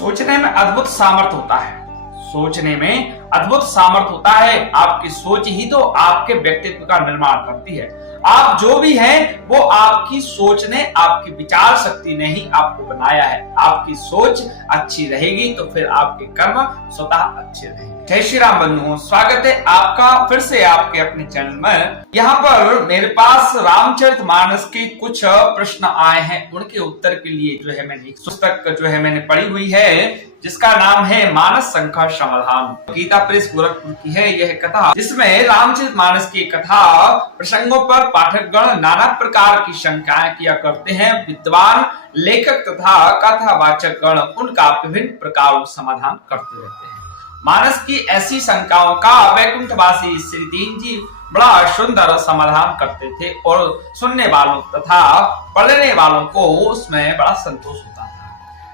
सोचने में अद्भुत सामर्थ्य होता है। सोचने में अद्भुत सामर्थ्य होता है। आपकी सोच ही तो आपके व्यक्तित्व का निर्माण करती है। आप जो भी हैं वो आपकी सोच ने, आपकी विचार शक्ति ने ही आपको बनाया है। आपकी सोच अच्छी रहेगी तो फिर आपके कर्म स्वतः अच्छे रहेंगे। जय श्री राम बंधुओं, स्वागत है आपका फिर से आपके अपने चैनल में। यहाँ पर मेरे पास रामचरितमानस के कुछ प्रश्न आए हैं, उनके उत्तर के लिए जो है मैंने एक पुस्तक जो है मैंने पढ़ी हुई है जिसका नाम है मानस शंका समाधान। गीता प्रेस गोरखपुर की है यह कथा, जिसमें रामचरितमानस की कथा प्रसंगों पर पाठकगण नाना प्रकार की शंकाएं किया करते हैं। विद्वान लेखक तथा कथावाचक गण उनका विभिन्न प्रकारों समाधान करते रहते हैं। मानस की ऐसी शंकाओं का वैकुंठवासी श्री दीन जी बड़ा सुंदर समाधान करते थे और सुनने वालों तथा पढ़ने वालों को उसमें बड़ा संतोष होता था।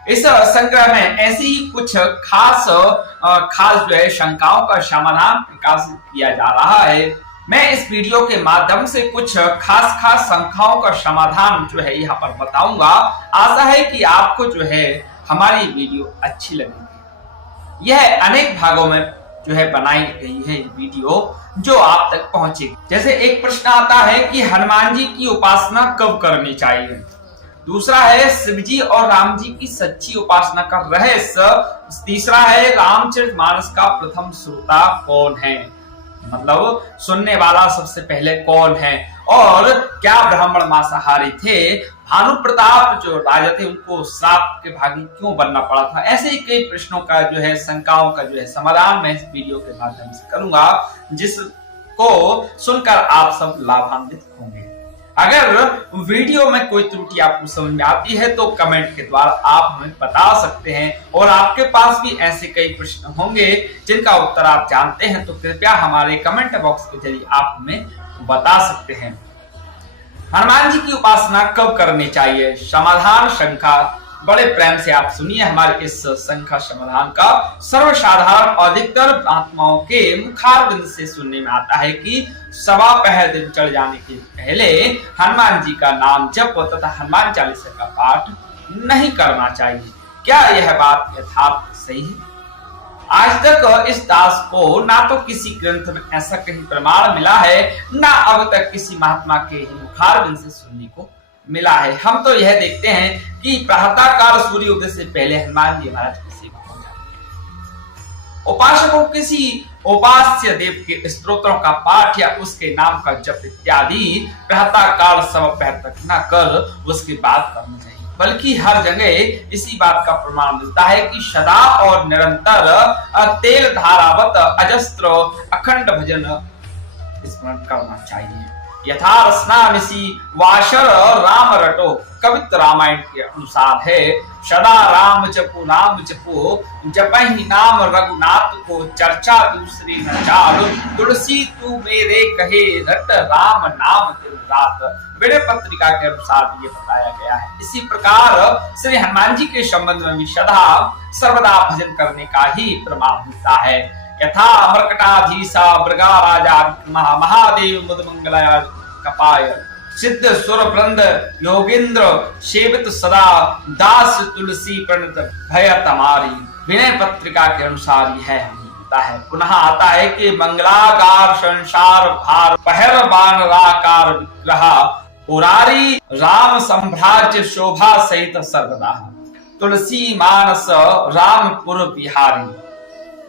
इस संग्रह में ऐसी कुछ खास जो है शंकाओं का समाधान प्रकाशित किया जा रहा है। मैं इस वीडियो के माध्यम से कुछ खास शंकाओं का समाधान जो है यहाँ पर बताऊंगा। आशा है कि आपको जो है हमारी वीडियो अच्छी लगेगी। यह अनेक भागों में जो है बनाई गई है वीडियो जो आप तक पहुंचेगी। जैसे एक प्रश्न आता है कि हनुमान जी की उपासना कब करनी चाहिए। दूसरा है शिव जी और राम जी की सच्ची उपासना का रहस्य। तीसरा है रामचरितमानस का प्रथम श्रोता कौन है, मतलब सुनने वाला सबसे पहले कौन है, और क्या ब्राह्मण मांसाहारी थे। भानु प्रताप जो राजा थे उनको श्राप के भागी क्यों बनना पड़ा था। ऐसे ही कई प्रश्नों का जो है शंकाओं का जो है समाधान मैं इस वीडियो के माध्यम से करूंगा, जिसको सुनकर आप सब लाभान्वित होंगे। अगर वीडियो में कोई त्रुटि आपको समझ में आती है तो कमेंट के द्वारा आप हमें बता सकते हैं, और आपके पास भी ऐसे कई प्रश्न होंगे जिनका उत्तर आप जानते हैं तो कृपया हमारे कमेंट बॉक्स के जरिए आप हमें बता सकते हैं। हनुमान जी की उपासना कब करनी चाहिए, समाधान शंका बड़े प्रेम से आप सुनिए। हमारे इस शंका समाधान का सर्वसाधारण अधिकतर आत्माओं के मुखारबिंद से सुनने में आता है कि सवा पहर दिन चढ़ जाने के पहले हनुमान जी का नाम जप तथा हनुमान चालीसा का पाठ नहीं करना चाहिए। क्या यह बात यथार्थ सही है? आज तक इस दास को ना तो किसी ग्रंथ में ऐसा कहीं प्रमाण मिला है, ना अब तक किसी महात्मा के ही मुखारबिंद से सुनने को मिला है। हम तो यह देखते हैं कि प्रातःकाल सूर्योदय से पहले हनुमान जी महाराज की सेवा हो जाती है। उपासकों किसी उपास्य देव के स्तोत्रों का पाठ या उसके नाम का जप इत्यादि प्रातःकाल सवा पहर तक न कर उसके बाद करना चाहिए, बल्कि हर जगह इसी बात का प्रमाण मिलता है कि सदा और निरंतर तेल धारावत अजस्त्र अखंड भजन स्मरण करना चाहिए। यथा रसनामिसी वाशर राम रटो कवित रामायण के अनुसार है। सदा राम जपो जपहि नाम रघुनाथ को, चर्चा दूसरी न चालू, तुलसी तू मेरे कहे रट, राम नाम दिन रात। विनय पत्रिका के अनुसार ये बताया गया है। इसी प्रकार श्री हनुमान जी के संबंध में भी सदा सर्वदा भजन करने का ही प्रमाण मिलता है। यथा मर्कटाधीशा मृगा राजा महादेव मुदमंगलाय कपाय, सिद्ध सुर वृंद योगेंद्र सेवित सदा, दास तुलसी प्रणत भय तमारी। विनय पत्रिका के अनुसार यह होता है। पुनः आता है कि मंगलाकार संसार भार, पहर बानराकार विग्रह, पुरारी राम संभ्राज्य शोभा सहित सर्वदा, तुलसी मानस रामपुर बिहारी।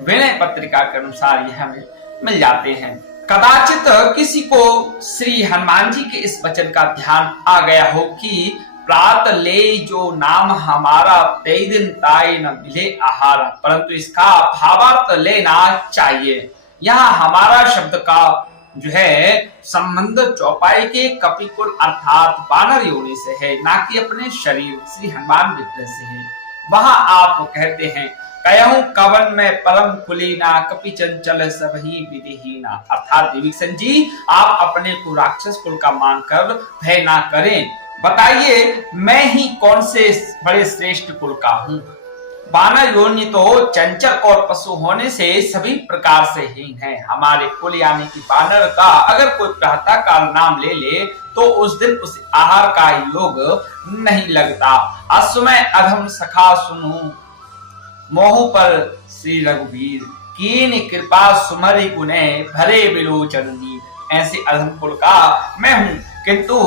विनय पत्रिका के अनुसार यह हमें मिल जाते हैं। कदाचित किसी को श्री हनुमान जी के इस वचन का ध्यान आ गया हो कि प्रात ले जो नाम हमारा, तय दिन ताई न मिले आहार, परंतु इसका भावार्थ लेना चाहिए। यहाँ हमारा शब्द का जो है संबंध चौपाई के कपिकुल अर्थात वानर योनि से है, ना कि अपने शरीर श्री हनुमान विग्रह से है। वहां आप कहते हैं कयहूं कवन में परम कुलीना, कपि चंचल सबही विधिहीना, अर्थात विभीषण जी आप अपने को राक्षस कुल का मानकर भय ना करें। बताइए मैं ही कौन से बड़े श्रेष्ठ कुल का हूँ। वानर योनि तो चंचल और पशु होने से सभी प्रकार से हीन है। हमारे कुल यानी कि वानर का अगर कोई प्रातः काल नाम ले ले तो उस दिन उसे आहार का योग नहीं लगता। असमय अधम सखा सुनू मोह पर श्री रघुवीर, कीन कृपा सुमरि गुने, भरे बिलोचन नीर। ऐसे अधम कुल का मैं हूं, किंतु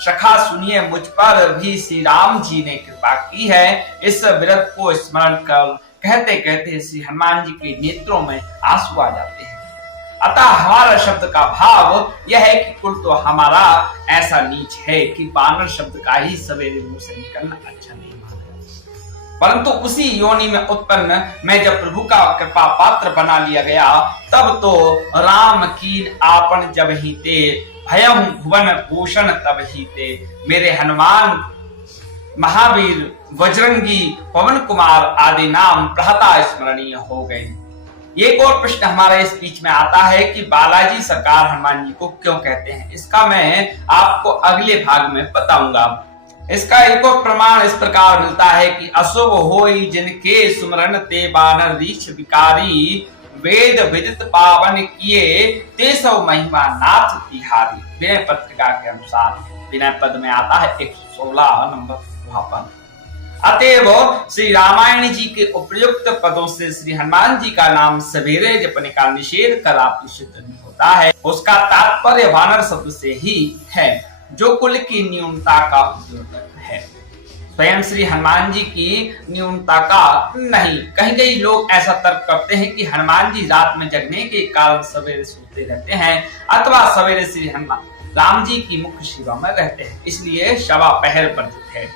सखा सुनिए मुझ पर भी श्री राम जी ने कृपा की है। इस व्रत को स्मरण कर कहते कहते श्री हनुमान जी के नेत्रों में आंसू आ जाते हैं। अतः हमारा शब्द का भाव यह है कि कुल तो हमारा ऐसा नीच है कि बानर शब्द का ही सवेरे मुंह से निकलना अच्छा नहीं माना। परंतु उसी योनि में उत्पन्न मैं जब प्रभु का कृपा पात्र बना लिया गया, तब तो राम कीन आपन जब ही ते, भयम भुवन भूषण तब ही ते। मेरे हनुमान, महावीर, बजरंगी, पवन कुमार आदि नाम प्रातः स्मरणीय हो गए। एक और प्रश्न हमारा इस बीच में आता है कि बालाजी सरकार हनुमान जी को क्यों कहते हैं। इसका मैं आपको अगले भाग में बताऊंगा। इसका एक और प्रमाण इस प्रकार मिलता है कि अशुभ होई जिनके सुमरन ते, बानर रीछ विकारी, वेद विदित पावन किए, ते सब महिमा नाथ तिहारी। विनय पत्रिका के अनुसार विनय पद में आता है 116 नंबर वहां। अतएव श्री रामायण जी के उपयुक्त पदों से श्री हनुमान जी का नाम सवेरे जपने का निषेध कदापि सिद्ध नहीं होता है। उसका तात्पर्य वानर शब्द से ही है, जो कुल की न्यूनता का उद्योतक है, स्वयं श्री हनुमान जी की न्यूनता का नहीं। कहीं कहीं लोग ऐसा तर्क करते हैं कि हनुमान जी रात में जगने के कारण सवेरे सोते रहते हैं, अथवा सवेरे श्री हनुमान राम जी की मुख्य सेवा में रहते हैं, इसलिए शवा पहर वर्जित है।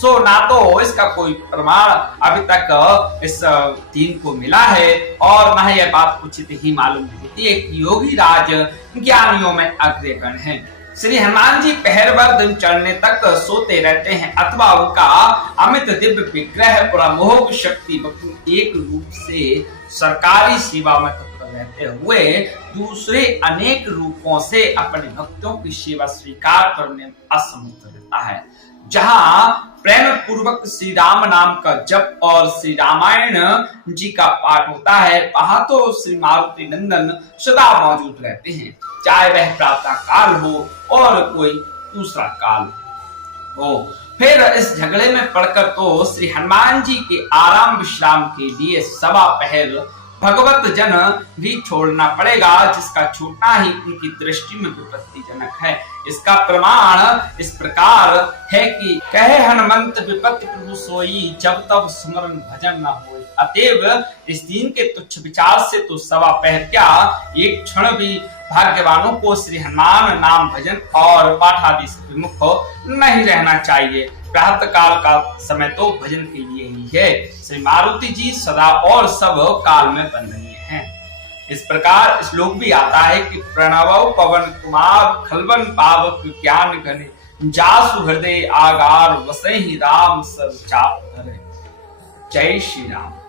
सो ना तो इसका कोई प्रमाण अभी तक इस तीन को मिला है, और न यह बात उचित ही मालूम होती है कि योगी राज ज्ञानियों में अग्रगण्य है। श्री हनुमान जी पहर भर दिन चढ़ने तक सोते रहते हैं, अथवा उनका अमित दिव्य विग्रह और अमोघ शक्ति एक रूप से सरकारी सेवा में तत्पर रहते हुए दूसरे अनेक रूपों से अपने भक्तों की सेवा स्वीकार करने में असमर्थ रहता है। जहां प्रेम पूर्वक श्री राम नाम का जप और श्री रामायण जी का पाठ होता है, वहां तो श्री मारुति नंदन सदा मौजूद रहते हैं, चाहे वह प्रातः काल हो और कोई दूसरा काल हो। फिर इस झगड़े में पड़कर तो श्री हनुमान जी के आराम विश्राम के लिए सवा पहर भगवत जन भी छोड़ना पड़ेगा, जिसका छूटना ही उनकी दृष्टि में विपत्तिजनक है। इसका प्रमाण इस प्रकार है कि कहे हनुमंत विपत्ति प्रभु सोई, जब तब सुमरन भजन न होई। अतएव इस दिन के तुच्छ विचार से तो सवा पहर क्या, एक क्षण भी भाग्यवानों को श्री हनुमान नाम भजन और पाठादि से विमुख नहीं रहना चाहिए। प्रातः काल का समय तो भजन के लिए ही है। श्री मारुति जी सदा और सब काल में वंदनीय हैं। इस प्रकार श्लोक भी आता है कि प्रणव पवन कुमार, खलवन पावक ज्ञान घने, जासु हृदय आगार, वसहि राम सब चाप धरे। जय श्री राम।